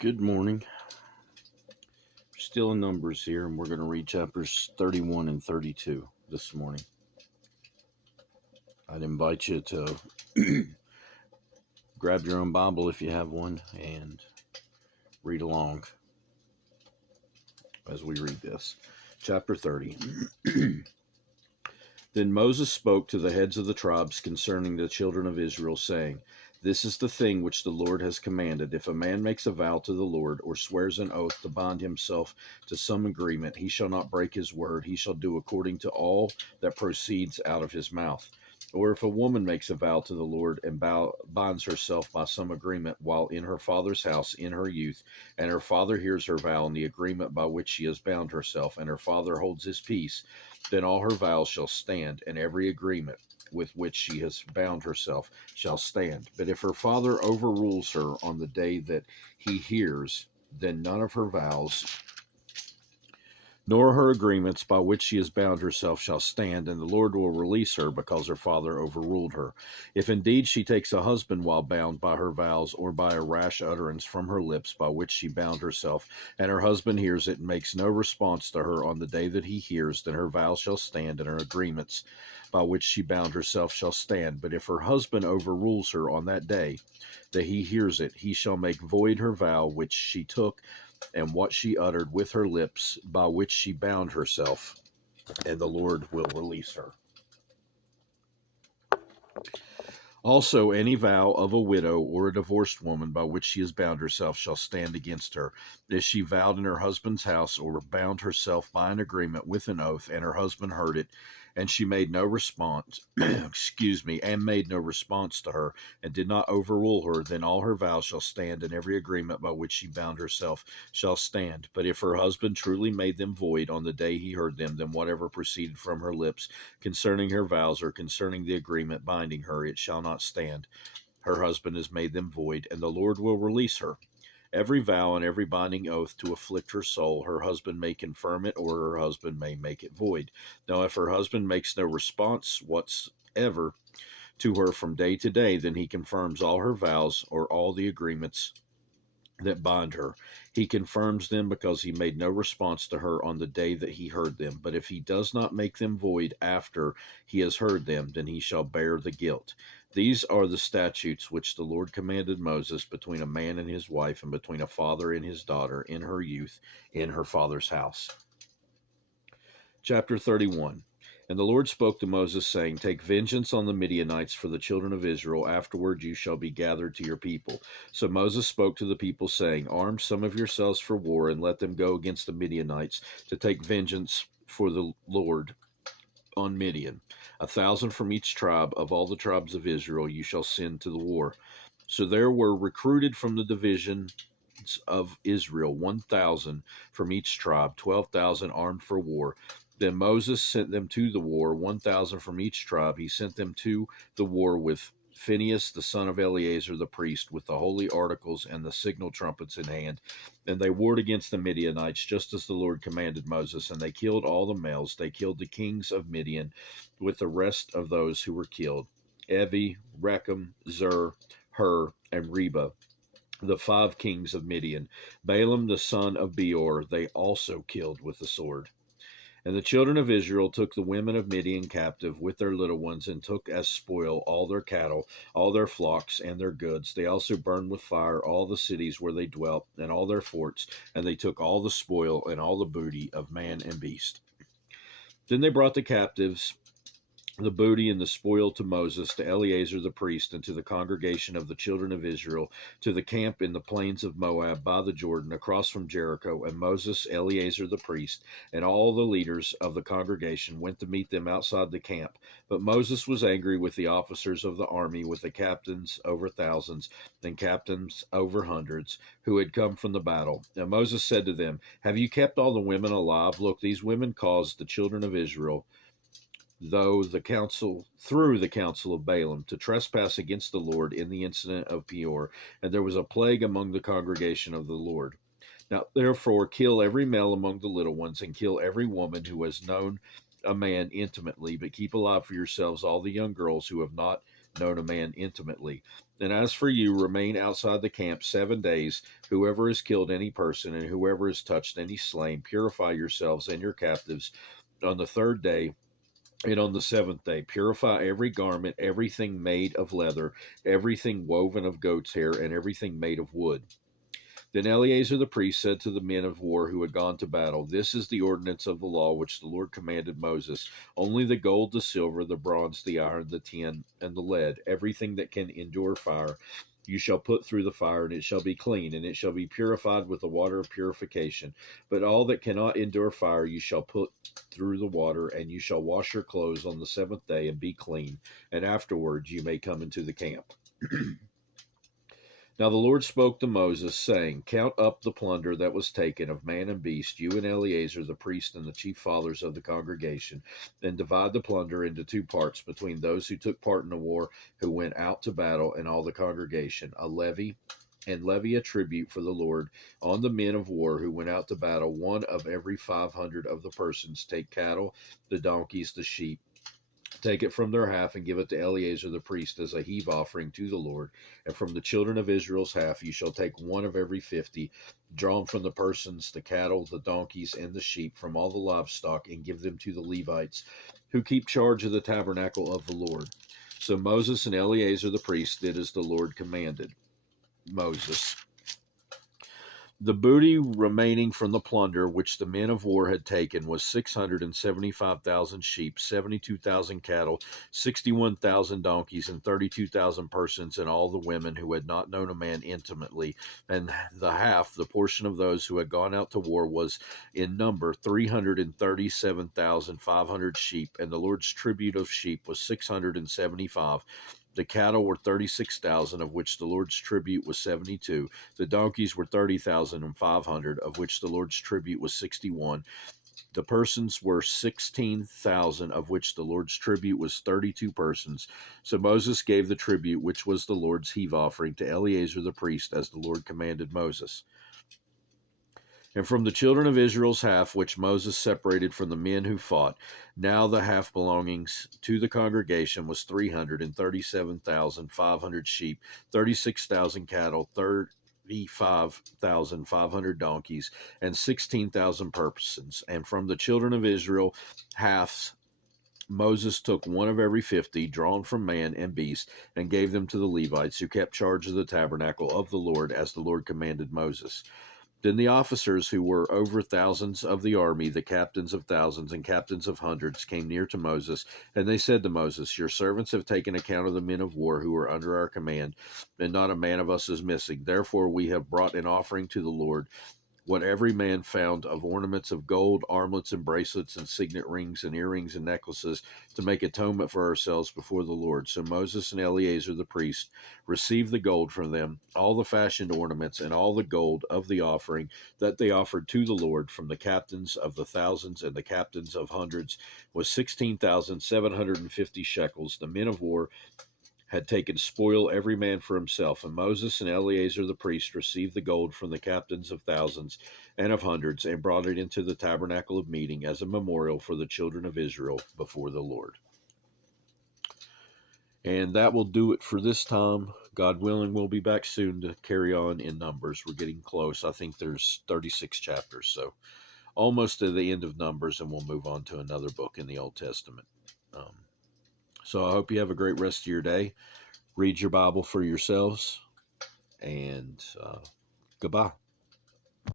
Good morning. Still in Numbers here, and we're going to read chapters 31 and 32 this morning. I'd invite you to grab your own Bible if you have one and read along as we read this. Chapter 30. Then Moses spoke to the heads of the tribes concerning the children of Israel, saying, This is the thing which the Lord has commanded. If a man makes a vow to the Lord, or swears an oath to bind himself to some agreement, he shall not break his word. He shall do according to all that proceeds out of his mouth. Or if a woman makes a vow to the Lord and binds herself by some agreement while in her father's house in her youth, and her father hears her vow and the agreement by which she has bound herself, and her father holds his peace, then all her vows shall stand, and every agreement with which she has bound herself shall stand. But if her father overrules her on the day that he hears, then none of her vows nor her agreements by which she has bound herself shall stand, and the Lord will release her because her father overruled her. If indeed she takes a husband while bound by her vows, or by a rash utterance from her lips by which she bound herself, and her husband hears it and makes no response to her on the day that he hears, then her vows shall stand, and her agreements by which she bound herself shall stand. But if her husband overrules her on that day that he hears it, he shall make void her vow which she took, and what she uttered with her lips by which she bound herself, and the Lord will release her. Also, any vow of a widow or a divorced woman by which she has bound herself shall stand against her. If she vowed in her husband's house, or bound herself by an agreement with an oath, and her husband heard it, and she made no response, and made no response to her, and did not overrule her, then all her vows shall stand, and every agreement by which she bound herself shall stand. But if her husband truly made them void on the day he heard them, then whatever proceeded from her lips concerning her vows, or concerning the agreement binding her, it shall not stand. Her husband has made them void, and the Lord will release her. Every vow and every binding oath to afflict her soul, her husband may confirm it, or her husband may make it void. Now, if her husband makes no response whatsoever to her from day to day, then he confirms all her vows or all the agreements that bind her. He confirms them because he made no response to her on the day that he heard them. But if he does not make them void after he has heard them, then he shall bear the guilt. These are the statutes which the Lord commanded Moses between a man and his wife, and between a father and his daughter in her youth in her father's house. Chapter 31. And the Lord spoke to Moses, saying, Take vengeance on the Midianites for the children of Israel. Afterward you shall be gathered to your people. So Moses spoke to the people, saying, Arm some of yourselves for war, and let them go against the Midianites to take vengeance for the Lord on Midian. 1,000 from each tribe of all the tribes of Israel you shall send to the war. So there were recruited from the divisions of Israel 1,000 from each tribe, 12,000 armed for war. Then Moses sent them to the war, 1,000 from each tribe. He sent them to the war with Phinehas, the son of Eleazar the priest, with the holy articles and the signal trumpets in hand. And they warred against the Midianites, just as the Lord commanded Moses. And they killed all the males. They killed the kings of Midian with the rest of those who were killed: Evi, Rechem, Zur, Hur, and Reba, the 5 kings of Midian. Balaam, the son of Beor, they also killed with the sword. And the children of Israel took the women of Midian captive with their little ones, and took as spoil all their cattle, all their flocks, and their goods. They also burned with fire all the cities where they dwelt, and all their forts, and they took all the spoil and all the booty of man and beast. Then they brought the captives, the booty and the spoil, to Moses, to Eleazar the priest, and to the congregation of the children of Israel, to the camp in the plains of Moab by the Jordan, across from Jericho. And Moses, Eleazar the priest, and all the leaders of the congregation went to meet them outside the camp. But Moses was angry with the officers of the army, with the captains over thousands, and captains over hundreds, who had come from the battle. And Moses said to them, Have you kept all the women alive? Look, these women caused the children of Israel, through the counsel of Balaam, to trespass against the Lord in the incident of Peor, and there was a plague among the congregation of the Lord. Now therefore kill every male among the little ones, and kill every woman who has known a man intimately, but keep alive for yourselves all the young girls who have not known a man intimately. And as for you, remain outside the camp 7 days. Whoever has killed any person and whoever has touched any slain, purify yourselves and your captives. On the third day and on the seventh day, purify every garment, everything made of leather, everything woven of goat's hair, and everything made of wood. Then Eleazar the priest said to the men of war who had gone to battle, This is the ordinance of the law which the Lord commanded Moses. Only the gold, the silver, the bronze, the iron, the tin, and the lead, everything that can endure fire, you shall put through the fire, and it shall be clean, and it shall be purified with the water of purification. But all that cannot endure fire you shall put through the water, and you shall wash your clothes on the seventh day and be clean, and afterwards you may come into the camp. Now the Lord spoke to Moses, saying, Count up the plunder that was taken of man and beast, you and Eleazar the priest and the chief fathers of the congregation, and divide the plunder into 2 parts between those who took part in the war, who went out to battle, and all the congregation, and levy a tribute for the Lord on the men of war who went out to battle. 1 of every 500 of the persons take cattle, the donkeys, the sheep. Take it from their half and give it to Eleazar the priest as a heave offering to the Lord. And from the children of Israel's half you shall take 1 of every 50, drawn from the persons, the cattle, the donkeys, and the sheep, from all the livestock, and give them to the Levites, who keep charge of the tabernacle of the Lord. So Moses and Eleazar the priest did as the Lord commanded Moses. The booty remaining from the plunder which the men of war had taken was 675,000 sheep, 72,000 cattle, 61,000 donkeys, and 32,000 persons, and all the women who had not known a man intimately. And the half, the portion of those who had gone out to war, was in number 337,500 sheep, and the Lord's tribute of sheep was 675. The cattle were 36,000, of which the Lord's tribute was 72. The donkeys were 30,500, of which the Lord's tribute was 61. The persons were 16,000, of which the Lord's tribute was 32 persons. So Moses gave the tribute, which was the Lord's heave offering, to Eleazar the priest, as the Lord commanded Moses. And from the children of Israel's half, which Moses separated from the men who fought, now the half belonging to the congregation was 337,500 sheep, 36,000 cattle, 35,500 donkeys, and 16,000 persons. And from the children of Israel halves, Moses took 1 of every 50, drawn from man and beast, and gave them to the Levites, who kept charge of the tabernacle of the Lord, as the Lord commanded Moses. Then the officers who were over thousands of the army, the captains of thousands and captains of hundreds, came near to Moses, and they said to Moses, Your servants have taken account of the men of war who are under our command, and not a man of us is missing. Therefore we have brought an offering to the Lord, what every man found of ornaments of gold, armlets and bracelets, and signet rings and earrings and necklaces, to make atonement for ourselves before the Lord. So Moses and Eleazar the priest received the gold from them, all the fashioned ornaments, and all the gold of the offering that they offered to the Lord from the captains of the thousands and the captains of hundreds was 16,750 shekels. The men of war had taken spoil every man for himself, and Moses and Eleazar the priest received the gold from the captains of thousands and of hundreds, and brought it into the tabernacle of meeting as a memorial for the children of Israel before the Lord. And that will do it for this time. God willing, we'll be back soon to carry on in Numbers. We're getting close. I think there's 36 chapters, so almost to the end of Numbers, and we'll move on to another book in the Old Testament. So I hope you have a great rest of your day. Read your Bible for yourselves, and goodbye.